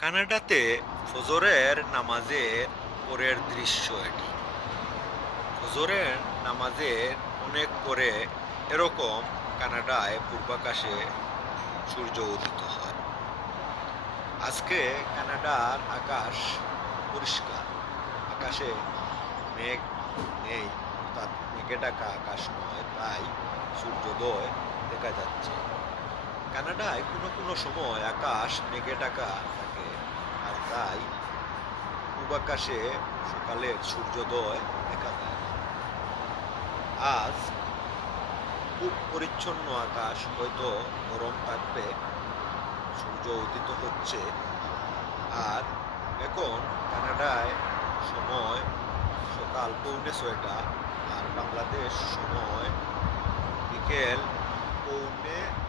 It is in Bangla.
কানাডাতে ফজরের নামাজের পরের দৃশ্য এটি। ফজরের নামাজের অনেক পরে এরকম কানাডায় পূর্বাকাশে সূর্য উদিত হয়। আজকে কানাডার আকাশ পরিষ্কার। আকাশে মেঘ নেই, অর্থাৎ মেঘে ঢাকা আকাশ নয়, তাই সূর্যোদয় দেখা যাচ্ছে। কানাডায় কোনো কোনো সময় আকাশ মেঘে ঢাকা থাকে, আর তাই পূবাকাশে সকালের সূর্যোদয় দেখা যায়। আজ খুব পরিচ্ছন্ন আকাশ, হয়তো গরম থাকবে। সূর্য উদিত হচ্ছে। আর এখন কানাডায় সময় সকাল 6:45, আর বাংলাদেশ সময় বিকেল 6:45।